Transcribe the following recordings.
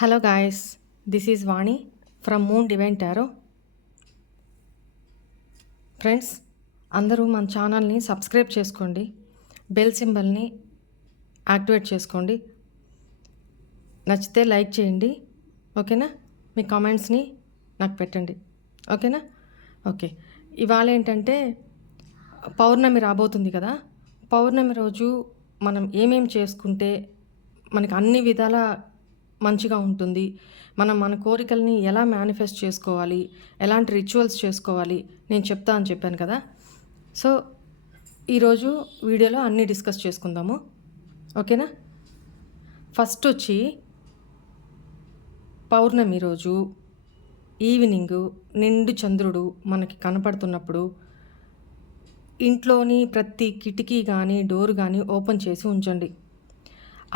Hello guys, this is Vani from Moon Divine Tarot. Friends అందరూ మన ఛానల్ని subscribe చేసుకోండి, బెల్ సింబల్ని యాక్టివేట్ చేసుకోండి, నచ్చితే లైక్ చేయండి. ఓకేనా? మీ కామెంట్స్ని నాకు పెట్టండి. ఓకేనా? ఓకే. ఇవాళ ఏంటంటే పౌర్ణమి రాబోతుంది కదా. పౌర్ణమి రోజు మనం ఏమేం చేసుకుంటే మనకి అన్ని విధాల మంచిగా ఉంటుంది, మనం మన కోరికల్ని ఎలా మేనిఫెస్ట్ చేసుకోవాలి, ఎలాంటి రిచువల్స్ చేసుకోవాలి నేను చెప్తా అని చెప్పాను కదా. సో ఈరోజు వీడియోలో అన్నీ డిస్కస్ చేసుకుందాము. ఓకేనా? ఫస్ట్ వచ్చి పౌర్ణమి రోజు ఈవినింగు నిండు చంద్రుడు మనకి కనపడుతున్నప్పుడు ఇంట్లోని ప్రతి కిటికీ కానీ డోర్ కానీ ఓపెన్ చేసి ఉంచండి.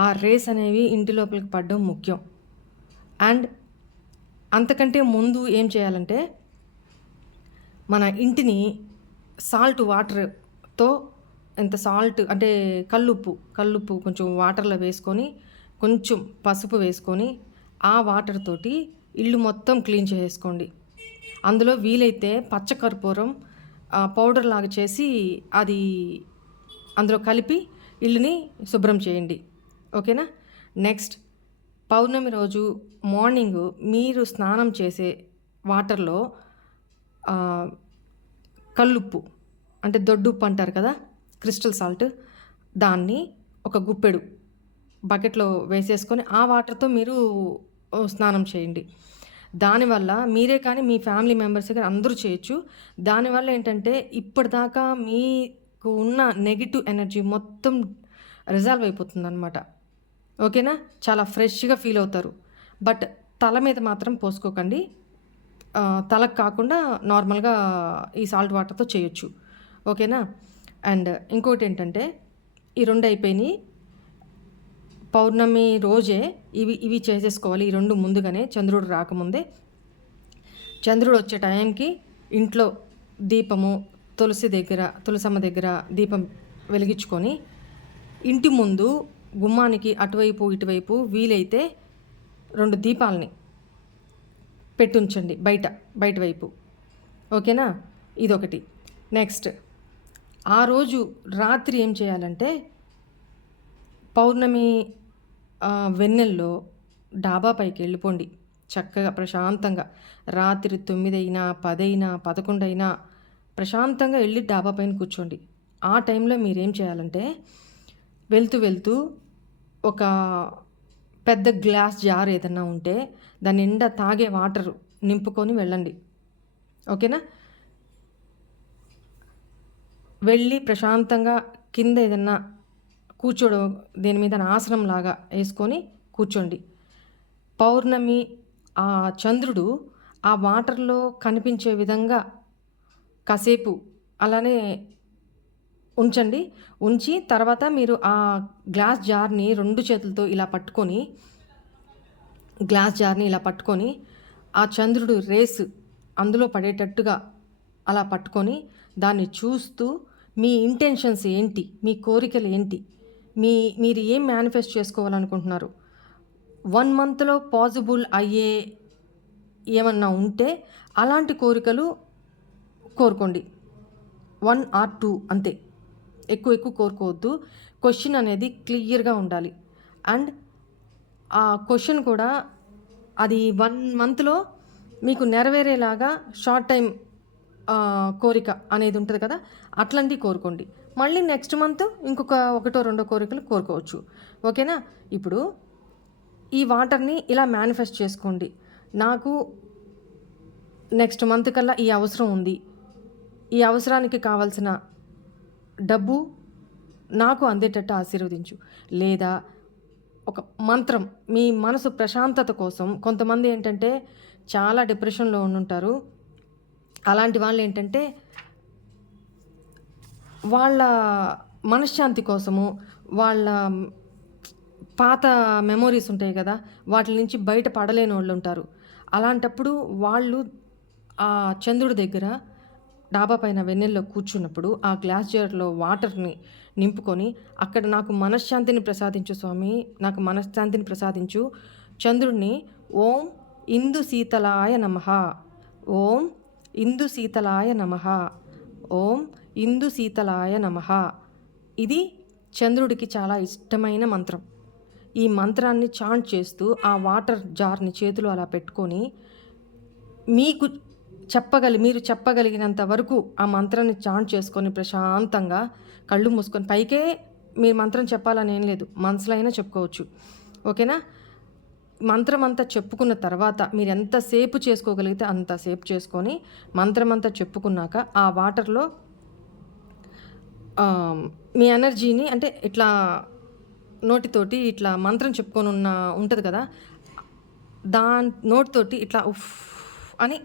ఆ రేస్ అనేవి ఇంటి లోపలికి పడడం ముఖ్యం. అండ్ అంతకంటే ముందు ఏం చేయాలంటే మన ఇంటిని సాల్ట్ వాటర్తో, ఎంత సాల్ట్ అంటే కల్లుప్పు కొంచెం వాటర్లో వేసుకొని, కొంచెం పసుపు వేసుకొని, ఆ వాటర్ తోటి ఇల్లు మొత్తం క్లీన్ చేసుకోండి. అందులో వీలైతే పచ్చకర్పూరం పౌడర్ లాగా చేసి అది అందులో కలిపి ఇల్లుని శుభ్రం చేయండి. ఓకేనా? నెక్స్ట్ పౌర్ణమి రోజు మార్నింగ్ మీరు స్నానం చేసే వాటర్లో కల్లుప్పు అంటే దొడ్డుప్పు అంటారు కదా, క్రిస్టల్ సాల్ట్, దాన్ని ఒక గుప్పెడు బకెట్లో వేసేసుకొని ఆ వాటర్తో మీరు స్నానం చేయండి. దానివల్ల మీరే కానీ మీ ఫ్యామిలీ మెంబర్స్ కానీ అందరూ చేయొచ్చు. దానివల్ల ఏంటంటే ఇప్పటిదాకా మీకు ఉన్న నెగిటివ్ ఎనర్జీ మొత్తం రిజాల్వ్ అయిపోతుంది అనమాట. ఓకేనా? చాలా ఫ్రెష్గా ఫీల్ అవుతారు. బట్ తల మీద మాత్రం పోసుకోకండి. తలకు కాకుండా నార్మల్గా ఈ సాల్ట్ వాటర్తో చేయొచ్చు. ఓకేనా? అండ్ ఇంకోటి ఏంటంటే ఈ రెండు అయిపోయినాయి. పౌర్ణమి రోజే ఇవి చేసేసుకోవాలి. ఈ రెండు ముందుగానే, చంద్రుడు రాకముందే. చంద్రుడు వచ్చే టైంకి ఇంట్లో దీపము తులసమ్మ దగ్గర దీపం వెలిగించుకొని ఇంటి ముందు గుమ్మానికి అటువైపు ఇటువైపు వీలైతే 2 దీపాలని పెట్టుంచండి బయట వైపు. ఓకేనా? ఇదొకటి. నెక్స్ట్ ఆ రోజు రాత్రి ఏం చేయాలంటే పౌర్ణమి వెన్నెల్లో డాబా పైకి వెళ్ళిపోండి చక్కగా ప్రశాంతంగా. రాత్రి 9 అయినా 10 అయినా 11 అయినా ప్రశాంతంగా వెళ్ళి డాబా పైన కూర్చోండి. ఆ టైంలో మీరేం చేయాలంటే వెళ్తూ ఒక పెద్ద గ్లాస్ జార్ ఏదన్నా ఉంటే దాని నిండా తాగే వాటర్ నింపుకొని వెళ్ళండి. ఓకేనా? వెళ్ళి ప్రశాంతంగా కింద ఏదన్నా దేని మీద ఆసనం లాగా వేసుకొని కూర్చోండి. పౌర్ణమి ఆ చంద్రుడు ఆ వాటర్లో కనిపించే విధంగా కాసేపు అలానే ఉంచి తర్వాత మీరు ఆ గ్లాస్ జార్ని 2 చేతులతో ఇలా పట్టుకొని ఆ చంద్రుడు రేసు అందులో పడేటట్టుగా అలా పట్టుకొని దాన్ని చూస్తూ మీ ఇంటెన్షన్స్ ఏంటి, మీ కోరికలు ఏంటి, మీరు ఏం మేనిఫెస్ట్ చేసుకోవాలనుకుంటున్నారు, 1 మంత్లో పాసిబుల్ అయ్యే ఏమన్నా ఉంటే అలాంటి కోరికలు కోరుకోండి. 1 or 2 అంతే, ఎక్కువ కోరుకోవద్దు. క్వశ్చన్ అనేది క్లియర్గా ఉండాలి. అండ్ ఆ క్వశ్చన్ కూడా అది 1 మంత్లో మీకు నెరవేరేలాగా షార్ట్ టైం కోరిక అనేది ఉంటుంది కదా, అట్లాంటివి కోరుకోండి. మళ్ళీ నెక్స్ట్ మంత్ ఇంకొక 1-2 కోరికలు కోరుకోవచ్చు. ఓకేనా? ఇప్పుడు ఈ వాటర్ని ఇలా మేనిఫెస్ట్ చేసుకోండి. నాకు నెక్స్ట్ మంత్ కల్లా ఈ అవసరం ఉంది, ఈ అవసరానికి కావాల్సిన డబ్బు నాకు అందేటట్టు ఆశీర్వదించు. లేదా ఒక మంత్రం మీ మనసు ప్రశాంతత కోసం. కొంతమంది ఏంటంటే చాలా డిప్రెషన్లో ఉండుంటారు. అలాంటి వాళ్ళు ఏంటంటే వాళ్ళ మనశ్శాంతి కోసము, వాళ్ళ పాత మెమోరీస్ ఉంటాయి కదా, వాటి నుంచి బయట పడలేని వాళ్ళు ఉంటారు. అలాంటప్పుడు వాళ్ళు ఆ చంద్రుడి దగ్గర డాబా పైన వెన్నెల్లో కూర్చున్నప్పుడు ఆ గ్లాస్ జార్లో వాటర్ని నింపుకొని అక్కడ నాకు మనశ్శాంతిని ప్రసాదించు స్వామి, నాకు మనశ్శాంతిని ప్రసాదించు, చంద్రుడిని ఓం ఇందు శీతలాయ నమః, ఓం ఇందు శీతలాయ నమః, ఓం ఇందు శీతలాయ నమః. ఇది చంద్రుడికి చాలా ఇష్టమైన మంత్రం. ఈ మంత్రాన్ని చాంట్ చేస్తూ ఆ వాటర్ జార్ని చేతిలో అలా పెట్టుకొని మీకు మీరు చెప్పగలిగినంత వరకు ఆ మంత్రాన్ని చాంట్ చేసుకొని ప్రశాంతంగా కళ్ళు మూసుకొని, పైకే మీరు మంత్రం చెప్పాలని ఏం లేదు, మనసులో అయినా చెప్పుకోవచ్చు. ఓకేనా? మంత్రం అంతా చెప్పుకున్న తర్వాత మీరు ఎంతసేపు చేసుకోగలిగితే అంతసేపు చేసుకొని మంత్రం అంతా చెప్పుకున్నాక ఆ వాటర్లో మీ ఎనర్జీని, అంటే ఇట్లా నోటితోటి ఇట్లా మంత్రం చెప్పుకొని ఉంటుంది కదా, నోటితోటి ఇట్లా ఉఫ్ అని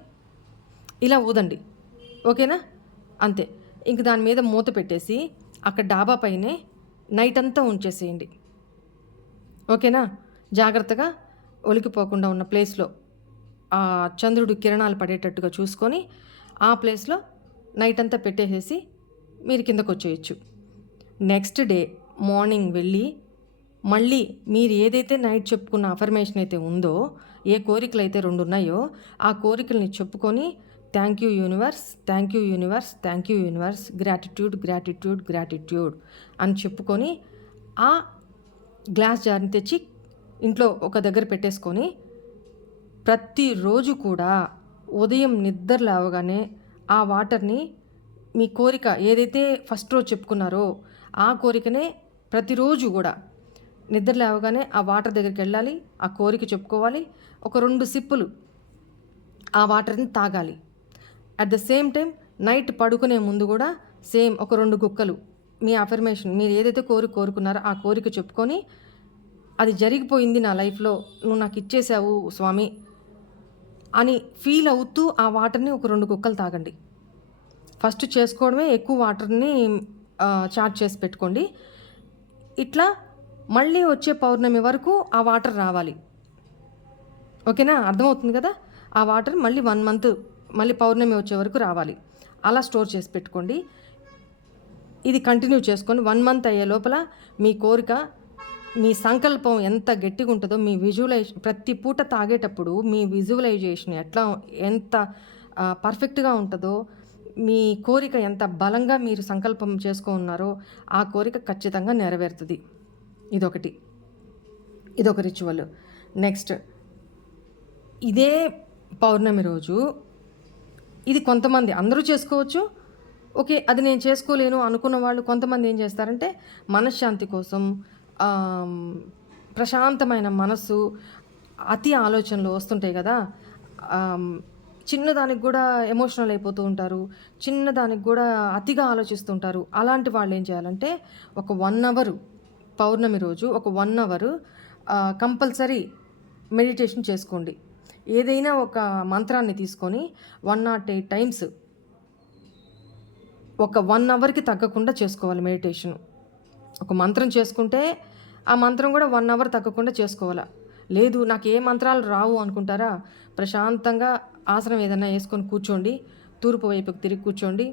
ఇలా ఊదండి. ఓకేనా? అంతే. ఇంక దాని మీద మూత పెట్టేసి అక్కడ డాబా పైనే నైట్ అంతా ఉంచేసేయండి. ఓకేనా? జాగ్రత్తగా ఒలికిపోకుండా ఉన్న ప్లేస్లో ఆ చంద్రుడు కిరణాలు పడేటట్టుగా చూసుకొని ఆ ప్లేస్లో నైట్ అంతా పెట్టేసేసి మీరు కిందకు వచ్చేయచ్చు. నెక్స్ట్ డే మార్నింగ్ వెళ్ళి మళ్ళీ మీరు ఏదైతే నైట్ చెప్పుకున్న అఫర్మేషన్ అయితే ఉందో, ఏ కోరికలు అయితే 2 ఉన్నాయో ఆ కోరికల్ని చెప్పుకొని thank you universe, thank you universe, thank you universe, gratitude gratitude gratitude అని చెప్పుకొని ఆ గ్లాస్ జార్ని తెచ్చి ఇంట్లో ఒక దగ్గర పెట్టేసుకొని ప్రతిరోజు కూడా ఉదయం నిద్ర లేవగానే ఆ వాటర్ని మీ కోరిక ఏదైతే ఫస్ట్ రోజు చెప్పుకున్నారో ఆ కోరికనే ప్రతిరోజు కూడా నిద్ర లేవగానే ఆ వాటర్ దగ్గరికి వెళ్ళాలి, ఆ కోరిక చెప్పుకోవాలి, ఒక 2 సిప్పులు ఆ వాటర్ని తాగాలి. At the same time night పడుకునే ముందు కూడా సేమ్ ఒక 2 గుక్కలు మీ అఫర్మేషన్, మీరు ఏదైతే కోరుకున్నారో ఆ కోరిక చెప్పుకొని, అది జరిగిపోయింది నా లైఫ్లో, నువ్వు నాకు ఇచ్చేసావు స్వామి అని ఫీల్ అవుతూ ఆ వాటర్ని ఒక 2 గుక్కలు తాగండి. ఫస్ట్ చేసుకోవడమే ఎక్కువ వాటర్ని చార్జ్ చేసి పెట్టుకోండి. ఇట్లా మళ్ళీ వచ్చే పౌర్ణమి వరకు ఆ వాటర్ రావాలి. ఓకేనా? అర్థమవుతుంది కదా? ఆ వాటర్ మళ్ళీ 1 మంత్ మళ్ళీ పౌర్ణమి వచ్చే వరకు రావాలి. అలా స్టోర్ చేసి పెట్టుకోండి. ఇది కంటిన్యూ చేసుకొని 1 మంత్ అయ్యే లోపల మీ కోరిక, మీ సంకల్పం ఎంత గట్టిగా ఉంటుందో, మీ విజువలైజేషన్ ప్రతి పూట తాగేటప్పుడు మీ విజువలైజేషన్ ఎంత పర్ఫెక్ట్గా ఉంటుందో, మీ కోరిక ఎంత బలంగా మీరు సంకల్పం ఉన్నారో ఆ కోరిక ఖచ్చితంగా నెరవేరుతుంది. ఇదొక రిచువల్. నెక్స్ట్ ఇదే పౌర్ణమి రోజు, ఇది కొంతమంది, అందరూ చేసుకోవచ్చు. ఓకే, అది నేను చేసుకోలేను అనుకున్న వాళ్ళు కొంతమంది ఏం చేస్తారంటే మనశ్శాంతి కోసం, ప్రశాంతమైన మనసు, అతి ఆలోచనలు వస్తుంటాయి కదా, చిన్నదానికి కూడా ఎమోషనల్ అయిపోతూ ఉంటారు, చిన్నదానికి కూడా అతిగా ఆలోచిస్తుంటారు. అలాంటి వాళ్ళు ఏం చేయాలంటే ఒక 1 అవర్ పౌర్ణమి రోజు ఒక 1 అవర్ కంపల్సరీ మెడిటేషన్ చేసుకోండి. ఏదైనా ఒక మంత్రాన్ని తీసుకొని 108 టైమ్స్ ఒక 1 అవర్కి తగ్గకుండా చేసుకోవాలి మెడిటేషన్. ఒక మంత్రం చేసుకుంటే ఆ మంత్రం కూడా 1 అవర్ తగ్గకుండా చేసుకోవాలా. లేదు నాకు ఏ మంత్రాలు రావు అనుకుంటారా, ప్రశాంతంగా ఆసనం ఏదైనా వేసుకొని కూర్చోండి, తూర్పు వైపుకి తిరిగి కూర్చోండి,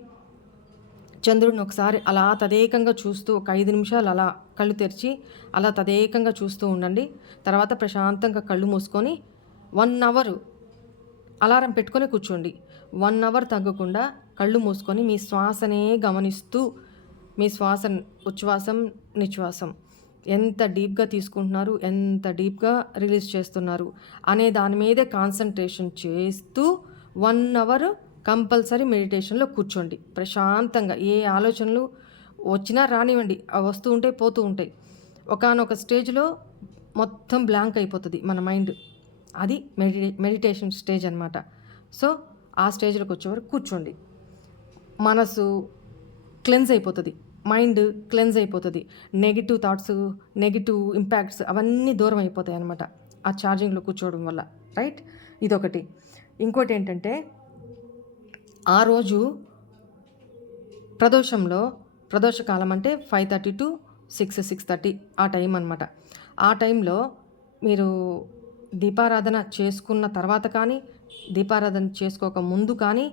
చంద్రుడిని ఒకసారి అలా తదేకంగా చూస్తూ ఒక 5 నిమిషాలు అలా కళ్ళు తెరిచి అలా తదేకంగా చూస్తూ ఉండండి. తర్వాత ప్రశాంతంగా కళ్ళు మూసుకొని 1 అవర్ అలారం పెట్టుకొని కూర్చోండి. 1 అవర్ తగ్గకుండా కళ్ళు మూసుకొని మీ శ్వాసనే గమనిస్తూ, మీ శ్వాస ఉచ్ఛ్వాసం నిశ్వాసం ఎంత డీప్గా తీసుకుంటున్నారు, ఎంత డీప్గా రిలీజ్ చేస్తున్నారు అనే దాని మీదే కాన్సన్ట్రేషన్ చేస్తూ 1 అవర్ కంపల్సరీ మెడిటేషన్లో కూర్చోండి. ప్రశాంతంగా ఏ ఆలోచనలు వచ్చినా రానివ్వండి, అవి వస్తూ ఉంటాయి పోతూ ఉంటాయి. ఒకానొక స్టేజ్లో మొత్తం బ్లాంక్ అయిపోతుంది మన మైండ్. అది మెడిటేషన్ స్టేజ్ అనమాట. సో ఆ స్టేజ్లోకి వచ్చే వరకు కూర్చోండి. మనసు క్లెన్స్ అయిపోతుంది, మైండ్ క్లెన్స్ అయిపోతుంది, నెగిటివ్ థాట్స్, నెగిటివ్ ఇంపాక్ట్స్ అవన్నీ దూరం అయిపోతాయి అనమాట ఆ ఛార్జింగ్లో కూర్చోవడం వల్ల. రైట్? ఇదొకటి. ఇంకోటి ఏంటంటే ఆ రోజు ప్రదోషకాలం అంటే 5:30 to 6:30 ఆ టైం అనమాట. ఆ టైంలో మీరు దీపారాధన చేసుకున్న తర్వాత కానీ, దీపారాధన చేసుకోక ముందు కానీ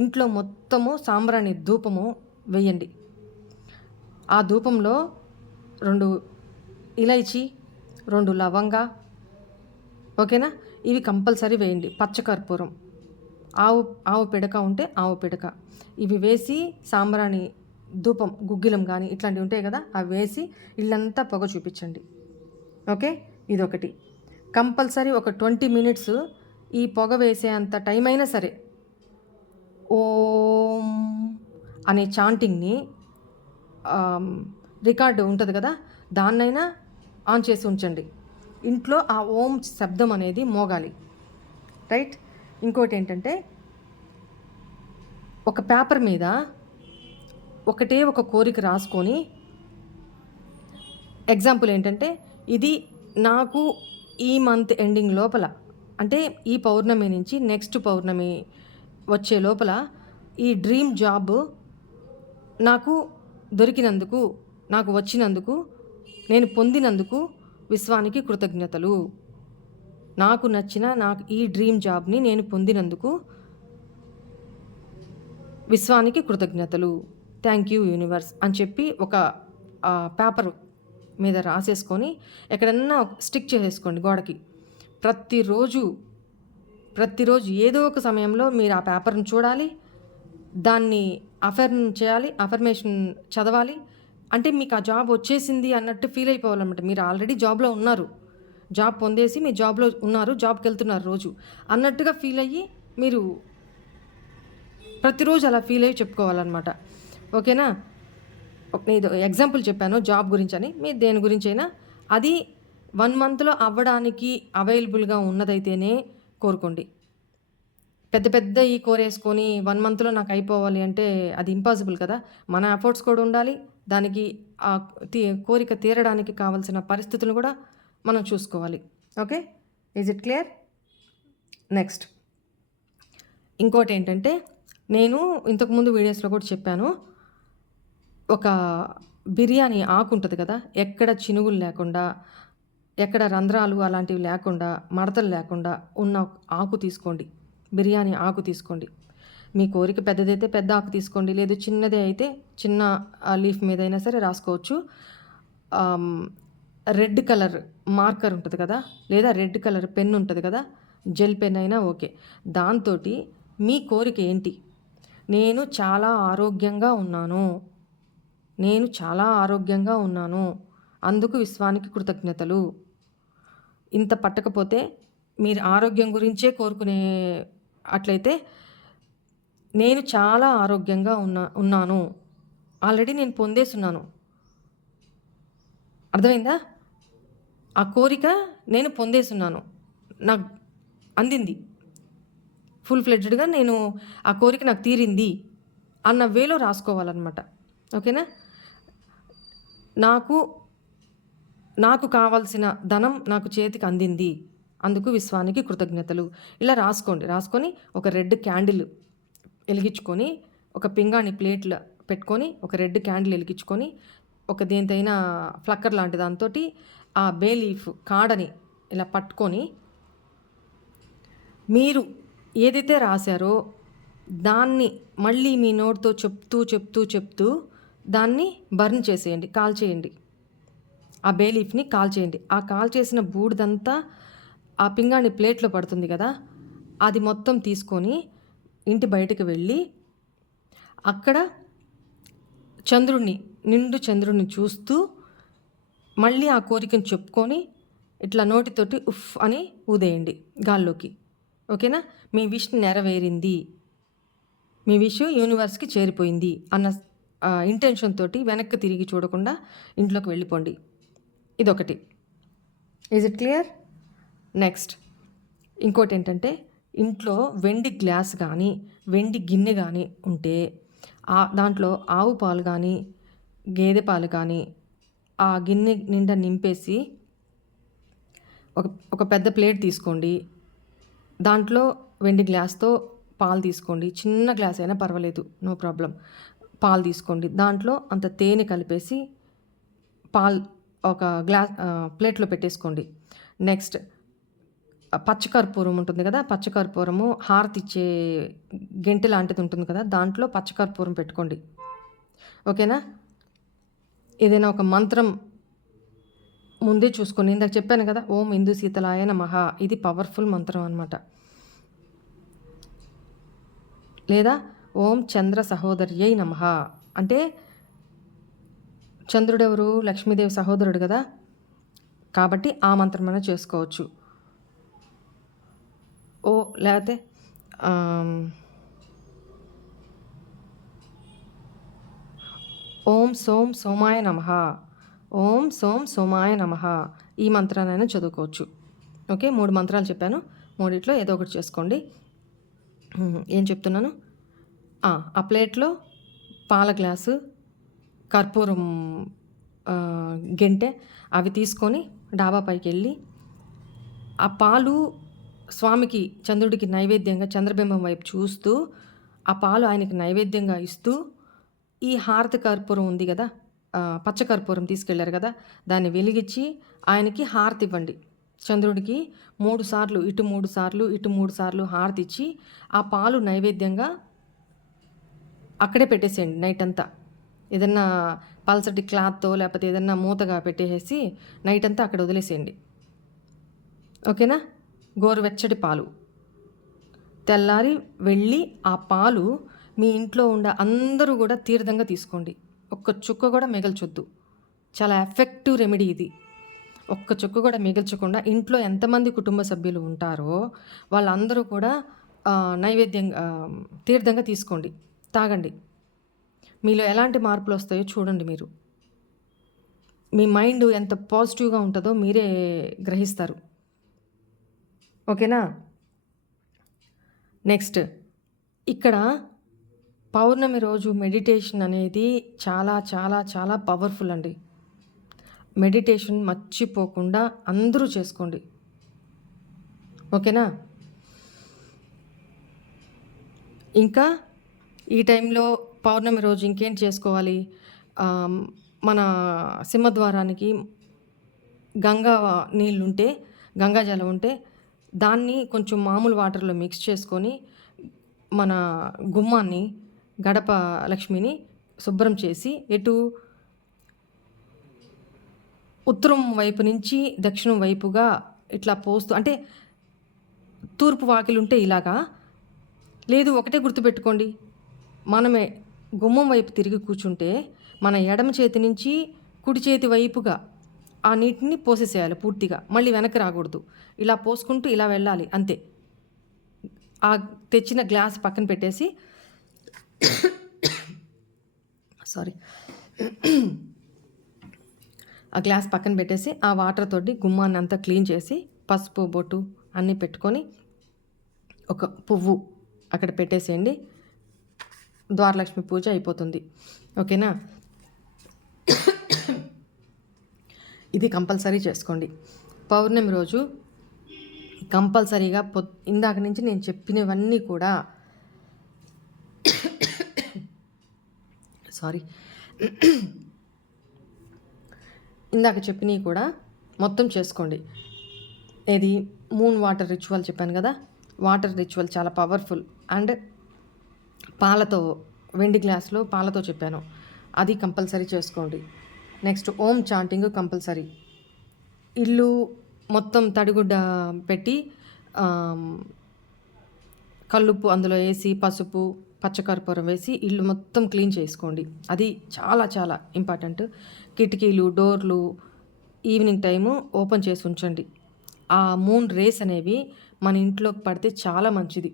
ఇంట్లో మొత్తము సాంబ్రాణి ధూపము వేయండి. ఆ ధూపంలో 2 ఇలైచి, 2 లవంగా, ఓకేనా? ఇవి కంపల్సరీ వేయండి. పచ్చకర్పూరం, ఆవు పిడక ఉంటే ఆవు పిడక, ఇవి వేసి సాంబ్రాణి ధూపం గుగ్గిలం కానీ ఇట్లాంటివి ఉంటాయి కదా, అవి వేసి ఇల్లంతా పొగ చూపించండి. ఓకే, ఇదొకటి. కంపల్సరీ ఒక 20 మినిట్స్ ఈ పొగ వేసేంత టైం అయినా సరే ఓం అనే చాంటింగ్ని రికార్డు ఉంటుంది కదా, దాన్నైనా ఆన్ చేసి ఉంచండి. ఇంట్లో ఆ ఓం శబ్దం అనేది మోగాలి. రైట్. ఇంకోటి ఏంటంటే, ఒక పేపర్ మీద ఒకటే ఒక కోరిక రాసుకొని, ఎగ్జాంపుల్ ఏంటంటే, ఇది నాకు ఈ మంత్ ఎండింగ్ లోపల, అంటే ఈ పౌర్ణమి నుంచి నెక్స్ట్ పౌర్ణమి వచ్చే లోపల ఈ డ్రీమ్ జాబ్ నాకు దొరికినందుకు, నాకు వచ్చినందుకు, నేను పొందినందుకు విశ్వానికి కృతజ్ఞతలు. నాకు నచ్చిన ఈ డ్రీమ్ జాబ్ని నేను పొందినందుకు విశ్వానికి కృతజ్ఞతలు, థ్యాంక్ యూ యూనివర్స్ అని చెప్పి ఒక పేపర్ మీద రాసేసుకొని ఎక్కడన్నా స్టిక్ చేసేసుకోండి గోడకి. ప్రతిరోజు ఏదో ఒక సమయంలో మీరు ఆ పేపర్ని చూడాలి, దాన్ని అఫర్మేషన్ చదవాలి. అంటే మీకు ఆ జాబ్ వచ్చేసింది అన్నట్టు ఫీల్ అయిపోవాలన్నమాట. మీరు ఆల్రెడీ జాబ్లో ఉన్నారు, జాబ్ పొందేసి మీ జాబ్లో ఉన్నారు, జాబ్కి వెళ్తున్నారు రోజు అన్నట్టుగా ఫీల్ అయ్యి మీరు ప్రతిరోజు అలా ఫీల్ అయ్యి చెప్పుకోవాలన్నమాట. ఓకేనా? నేను ఎగ్జాంపుల్ చెప్పాను జాబ్ గురించి అని, మీరు దేని గురించి అయినా అది 1 మంత్లో అవ్వడానికి అవైలబుల్గా ఉన్నదైతేనే కోరుకోండి. పెద్ద ఈ కోరేసుకొని 1 మంత్లో నాకు అయిపోవాలి అంటే అది ఇంపాసిబుల్ కదా. మన ఎఫర్ట్స్ కూడా ఉండాలి, దానికి ఆ కోరిక తీరడానికి కావాల్సిన పరిస్థితులను కూడా మనం చూసుకోవాలి. Okay, is it clear? Next ఇంకోటి ఏంటంటే, నేను ఇంతకుముందు వీడియోస్లో కూడా చెప్పాను, ఒక బిర్యానీ ఆకు ఉంటుంది కదా, ఎక్కడ చినుగులు లేకుండా, ఎక్కడ రంధ్రాలు అలాంటివి లేకుండా, మడతలు లేకుండా ఉన్న ఆకు తీసుకోండి. బిర్యానీ ఆకు తీసుకోండి. మీ కోరిక పెద్దదైతే పెద్ద ఆకు తీసుకోండి, లేదు చిన్నదే అయితే చిన్న లీఫ్ మీద అయినా సరే రాసుకోవచ్చు. రెడ్ కలర్ మార్కర్ ఉంటుంది కదా, లేదా రెడ్ కలర్ పెన్ ఉంటుంది కదా, జెల్ పెన్ అయినా ఓకే. దాంతో మీ కోరిక ఏంటి? నేను చాలా ఆరోగ్యంగా ఉన్నాను, అందుకు విశ్వానికి కృతజ్ఞతలు. ఇంత పట్టకపోతే మీరు ఆరోగ్యం గురించే కోరుకునే అట్లయితే, నేను చాలా ఆరోగ్యంగా ఉన్నాను, ఆల్రెడీ నేను పొందేస్తున్నాను. అర్థమైందా? ఆ కోరిక నేను పొందేస్తున్నాను, నాకు అందింది, ఫుల్ ఫ్లెడ్జ్డ్గా నేను ఆ కోరిక నాకు తీరింది అన్న వేలో రాసుకోవాలన్నమాట. ఓకేనా? నాకు కావాల్సిన ధనం నాకు చేతికి అందింది, అందుకు విశ్వానికి కృతజ్ఞతలు. ఇలా రాసుకొని ఒక రెడ్ క్యాండిల్ వెలిగించుకొని, ఒక పింగాణి ప్లేట్లో పెట్టుకొని, ఒక రెడ్ క్యాండిల్ వెలిగించుకొని, ఒక దేనితైనా ఫ్లక్కర్ లాంటి దాంతో ఆ బే లీఫ్ కాడని ఇలా పట్టుకొని, మీరు ఏదైతే రాశారో దాన్ని మళ్ళీ మీ నోటితో చెప్తూ దాన్ని బర్న్ చేసేయండి, కాల్చేయండి. ఆ బే లీఫ్ని కాల్చేయండి. ఆ కాల్చేసిన బూడిదంతా ఆ పింగాణి ప్లేట్లో పడుతుంది కదా, అది మొత్తం తీసుకొని ఇంటి బయటకు వెళ్ళి అక్కడ నిండు చంద్రుడిని చూస్తూ మళ్ళీ ఆ కోరికను చెప్పుకొని ఇట్లా నోటితోటి ఉఫ్ అని ఊదేయండి గాల్లోకి. ఓకేనా? మీ విష్ నెరవేరింది, మీ విష్ యూనివర్స్కి చేరిపోయింది అన్న ఇంటెన్షన్ తోటి వెనక్కి తిరిగి చూడకుండా ఇంట్లోకి వెళ్ళిపోండి. ఇదొకటి. Is it clear? నెక్స్ట్ ఇంకోటి ఏంటంటే, ఇంట్లో వెండి గ్లాస్ కానీ వెండి గిన్నె కానీ ఉంటే దాంట్లో ఆవు పాలు కానీ గేదె పాలు కానీ ఆ గిన్నె నిండా నింపేసి ఒక పెద్ద ప్లేట్ తీసుకోండి. దాంట్లో వెండి గ్లాస్తో పాలు తీసుకోండి, చిన్న గ్లాస్ అయినా పర్వాలేదు, నో ప్రాబ్లం. పాలు తీసుకోండి, దాంట్లో అంత తేనె కలిపేసి పాలు ఒక ప్లేట్లో పెట్టేసుకోండి. నెక్స్ట్ పచ్చకర్పూరం ఉంటుంది కదా, పచ్చకర్పూరము హారతి ఇచ్చే గెంటె లాంటిది ఉంటుంది కదా, దాంట్లో పచ్చకర్పూరం పెట్టుకోండి. ఓకేనా? ఏదైనా ఒక మంత్రం ముందే చూసుకొని ఇందాక చెప్పాను కదా, ఓం ఇందు శీతలాయ నమః, ఇది పవర్ఫుల్ మంత్రం అనమాట. లేదా ఓం చంద్ర సహోదర్యై నమః, అంటే చంద్రుడెవరు? లక్ష్మీదేవి సహోదరుడు కదా, కాబట్టి ఆ మంత్రమైనా చేసుకోవచ్చు. లేకపోతే ఓం సోం సోమాయ నమః, ఓం సోం సోమాయ నమః, ఈ మంత్రాన్నైనా చదువుకోవచ్చు. ఓకే, 3 మంత్రాలు చెప్పాను, మూడిట్లో ఏదో ఒకటి చేసుకోండి. ఏం చెప్తున్నాను, ఆ ప్లేట్లో పాల గ్లాసు, కర్పూరం గెంటె అవి తీసుకొని డాబా పైకి వెళ్ళి ఆ పాలు స్వామికి చంద్రుడికి నైవేద్యంగా చంద్రబింబం వైపు చూస్తూ ఆ పాలు ఆయనకి నైవేద్యంగా ఇస్తూ ఈ హారతి కర్పూరం ఉంది కదా, పచ్చ కర్పూరం తీసుకెళ్లారు కదా, దాన్ని వెలిగించి ఆయనకి హారతి ఇవ్వండి. చంద్రుడికి 3 సార్లు, ఇటు 3 సార్లు, ఇటు 3 సార్లు హారతి ఇచ్చి ఆ పాలు నైవేద్యంగా అక్కడే పెట్టేసేయండి నైట్ అంతా. ఏదన్నా పల్సటి క్లాత్తో లేకపోతే ఏదన్నా మూతగా పెట్టేసి నైట్ అంతా అక్కడ వదిలేసేయండి. ఓకేనా, గోరువెచ్చటి పాలు. తెల్లారి వెళ్ళి ఆ పాలు మీ ఇంట్లో ఉండే అందరూ కూడా తీర్థంగా తీసుకోండి. ఒక్క చుక్క కూడా మిగల్చొద్దు. చాలా ఎఫెక్టివ్ రెమెడీ ఇది. ఒక్క చుక్క కూడా మిగల్చకుండా ఇంట్లో ఎంతమంది కుటుంబ సభ్యులు ఉంటారో వాళ్ళందరూ కూడా నైవేద్యంగా తీర్థంగా తీసుకోండి, తాగండి. మీలో ఎలాంటి మార్పులు వస్తాయో చూడండి. మీరు మీ మైండ్ ఎంత పాజిటివ్గా ఉంటుందో మీరే గ్రహిస్తారు. ఓకేనా. నెక్స్ట్, ఇక్కడ పౌర్ణమి రోజు మెడిటేషన్ అనేది చాలా చాలా చాలా పవర్ఫుల్ అండి. మెడిటేషన్ మర్చిపోకుండా అందరూ చేసుకోండి. ఓకేనా. ఇంకా ఈ టైంలో పౌర్ణమి రోజు ఇంకేం చేసుకోవాలి, మన సింహద్వారానికి గంగా నీళ్ళుంటే, గంగాజలం ఉంటే దాన్ని కొంచెం మామూలు వాటర్లో మిక్స్ చేసుకొని మన గుమ్మాన్ని, గడప లక్ష్మిని శుభ్రం చేసి ఎటు ఉత్తరం వైపు నుంచి దక్షిణం వైపుగా ఇట్లా పోస్తూ, అంటే తూర్పు వాకిలు ఉంటే ఇలాగా, లేదు ఒకటే గుర్తుపెట్టుకోండి, మనమే గుమ్మం వైపు తిరిగి కూర్చుంటే మన ఎడమ చేతి నుంచి కుడి చేతి వైపుగా ఆ నీటిని పోసేసేయాలి పూర్తిగా, మళ్ళీ వెనక్కి రాకూడదు. ఇలా పోసుకుంటూ ఇలా వెళ్ళాలి అంతే. ఆ తెచ్చిన గ్లాస్ పక్కన పెట్టేసి సారీ ఆ గ్లాస్ పక్కన పెట్టేసి ఆ వాటర్ తోటి గుమ్మాన్ని అంతా క్లీన్ చేసి పసుపు బొట్టు అన్నీ పెట్టుకొని ఒక పువ్వు అక్కడ పెట్టేసేయండి. ద్వారలక్ష్మి పూజ అయిపోతుంది. ఓకేనా. ఇది కంపల్సరీ చేసుకోండి. పౌర్ణమి రోజు కంపల్సరీగా ఇందాక నుంచి నేను చెప్పినవన్నీ కూడా ఇందాక చెప్పినవి కూడా మొత్తం చేసుకోండి. ఇది మూన్ వాటర్ రిచువల్ చెప్పాను కదా, వాటర్ రిచువల్ చాలా పవర్ఫుల్. అండ్ పాలతో, వెండి గ్లాస్లో పాలతో చెప్పాను, అది కంపల్సరీ చేసుకోండి. నెక్స్ట్ ఓం చాంటింగ్ కంపల్సరీ. ఇల్లు మొత్తం తడిగుడ్డ పెట్టి కల్లుప్పు అందులో వేసి పసుపు పచ్చకర్పూరం వేసి ఇల్లు మొత్తం క్లీన్ చేసుకోండి. అది చాలా చాలా ఇంపార్టెంట్. కిటికీలు, డోర్లు ఈవినింగ్ టైము ఓపెన్ చేసి ఉంచండి. ఆ మూన్ రేస్ అనేవి మన ఇంట్లోకి పడితే చాలా మంచిది.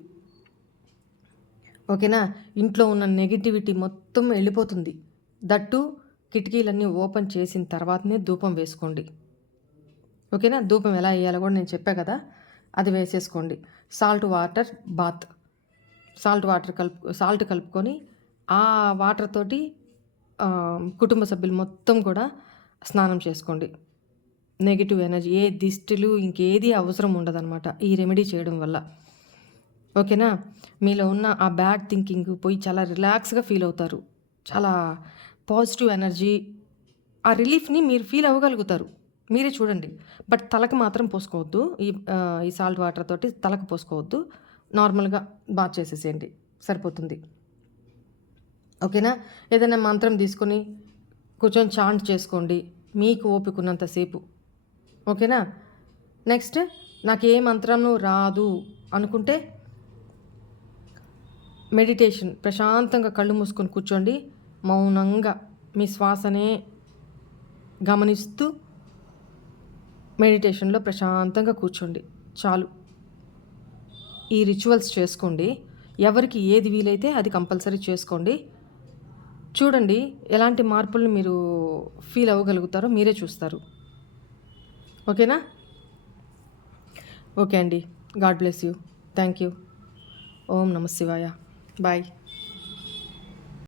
ఓకేనా. ఇంట్లో ఉన్న నెగిటివిటీ మొత్తం వెళ్ళిపోతుంది. దట్టు కిటికీలన్నీ ఓపెన్ చేసిన తర్వాతనే ధూపం వేసుకోండి. ఓకేనా. ధూపం ఎలా వేయాలో కూడా నేను చెప్పా కదా, అది వేసేసుకోండి. సాల్ట్ వాటర్ బాత్, సాల్ట్ కలుపుకొని ఆ వాటర్ తోటి కుటుంబ సభ్యులు మొత్తం కూడా స్నానం చేసుకోండి. నెగిటివ్ ఎనర్జీ, ఏ దిష్టిలు ఇంకేది అవసరం ఉండదన్నమాట ఈ రెమెడీ చేయడం వల్ల. ఓకేనా. మీలో ఉన్న ఆ బ్యాడ్ థింకింగ్ పోయి చాలా రిలాక్స్గా ఫీల్ అవుతారు. చాలా పాజిటివ్ ఎనర్జీ, ఆ రిలీఫ్ని మీరు ఫీల్ అవ్వగలుగుతారు. మీరే చూడండి. బట్ తలకు మాత్రం పోసుకోవద్దు. ఈ సాల్ట్ వాటర్ తోటి తలకు పోసుకోవద్దు. నార్మల్గా బాత్ చేసేసేయండి, సరిపోతుంది. ఓకేనా. ఏదైనా మంత్రం తీసుకొని కూర్చొని చాంట్ చేసుకోండి మీకు ఓపికన్నంతసేపు. ఓకేనా? నెక్స్ట్ నాకు ఏ మంత్రము రాదు అనుకుంటే మెడిటేషన్, ప్రశాంతంగా కళ్ళు మూసుకొని కూర్చోండి. మౌనంగా మీ శ్వాసనే గమనిస్తూ మెడిటేషన్లో ప్రశాంతంగా కూర్చోండి. చాలు. ఈ రిచువల్స్ చేసుకోండి. ఎవరికి ఏది వీలైతే అది కంపల్సరీ చేసుకోండి. చూడండి ఎలాంటి మార్పులను మీరు ఫీల్ అవ్వగలుగుతారో మీరే చూస్తారు. ఓకేనా? ఓకే అండి. God bless you. Thank you. ఓం నమ శివాయ. బాయ్.